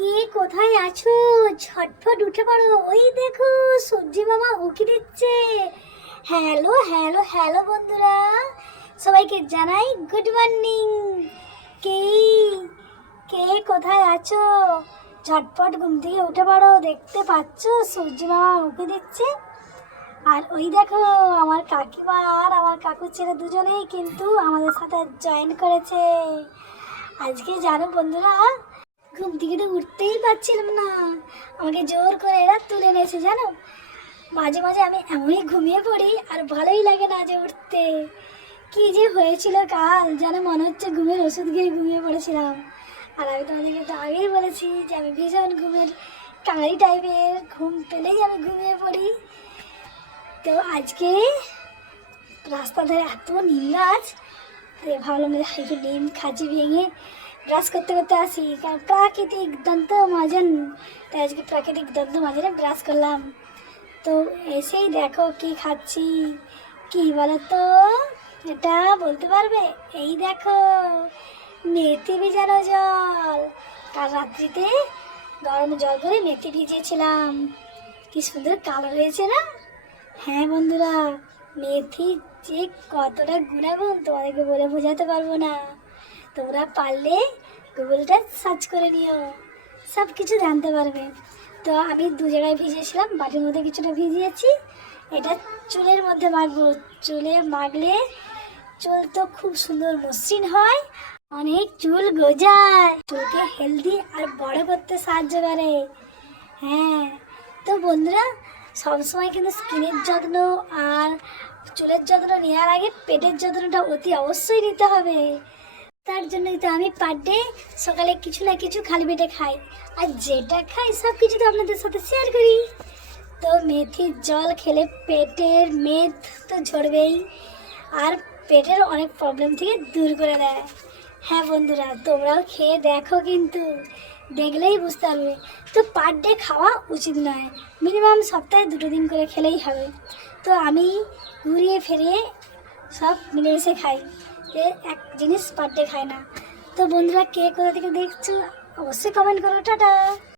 কে কোথায় আছো? ঝটফট উঠে পড়ো, ওই দেখো সূর্যি মামা উকি দিচ্ছে। হ্যালো হ্যালো হ্যালো বন্ধুরা, সবাইকে জানাই গুড মর্নিং। কে কে কোথায় আছো? ঝটপট ঘুম থেকে উঠে পড়ো, দেখতে পাচ্ছ সূর্যি মামা উকি দিচ্ছে। আর ওই দেখো আমার কাকিমা আর আমার কাকুর ছেলে দুজনেই কিন্তু আমাদের সাথে জয়েন করেছে আজকে। জানো বন্ধুরা, ঘুম থেকে তো উঠতেই পারছিলাম না, আমাকে জোর করে এরা তুলে নিয়েছে। জানো, মাঝে মাঝে আমি এমনই ঘুমিয়ে পড়ি আর ভালোই লাগে না যে উঠতে। কি যে হয়েছিল কাল, যেন মনে হচ্ছে ঘুমের ওষুধ খেয়ে ঘুমিয়ে পড়েছিলাম। আর আমি তোমাদেরকে তো আগেই বলেছি যে আমি ভীষণ ঘুমের কাঙালি টাইপের, ঘুম পেলেই আমি ঘুমিয়ে পড়ি। তো আজকে রাস্তা ধারে এত নিম গাছ, ভাবলাম যে একটু নিম খাঁচি ভেঙে ব্রাশ করতে করতে আসি, কারণ প্রাকৃতিক দন্ত মাজন, তাই আজকে প্রাকৃতিক দন্ত মাজনে ব্রাশ করলাম। তো এসেই দেখো কি খাচ্ছি, কি বলো তো, এটা বলতে পারবে? এই দেখো মেথি ভিজানো জল, কাল রাত্রিতে গরম জল করে মেথি ভিজিয়েছিলাম, কি সুন্দর কালার হয়েছে না? হ্যাঁ বন্ধুরা, মেথি যে কতটা গুণাগুণ তোমাদেরকে বলে বোঝাতে পারবো না। তোমরা পারলে গুগলটা সার্চ করে নিও, সব কিছু জানতে পারবে। তো আমি দু জায়গায় ভিজিয়েছিলাম, বাটির মধ্যে কিছুটা ভিজিয়েছি, এটা চুলের মধ্যে মাখবো। চুলে মাখলে চুল তো খুব সুন্দর মসৃণ হয়, অনেক চুল গজায়, চুলকে হেলদি আর বড় করতে সাহায্য করে। হ্যাঁ, তো বন্ধুরা সবসময় কিন্তু স্কিনের যত্ন আর চুলের যত্ন নেওয়ার আগে পেটের যত্নটা অতি অবশ্যই নিতে হবে। তার জন্যই তো আমি পার ডে সকালে কিছু না কিছু খালি পেটে খাই, আর যেটা খাই সব কিছু তো আপনাদের সাথে শেয়ার করি। তো মেথির জল খেলে পেটের মেদ তো ঝরবেই, আর পেটের অনেক প্রবলেম থেকে দূর করে দেয়। হ্যাঁ বন্ধুরা, তোমরাও খেয়ে দেখো, কিন্তু দেখলেই বুঝতে পারবে। তো পার ডে খাওয়া উচিত নয়, মিনিমাম সপ্তাহে 2 দিন করে খেলেই হবে। তো আমি ঘুরিয়ে ফিরিয়ে সব মিলেমিশে খাই, যে এক জিনিস পার ডে খাই না। তো বন্ধুরা, কে কোথা থেকে দেখছো অবশ্যই কমেন্ট করো। টাটা।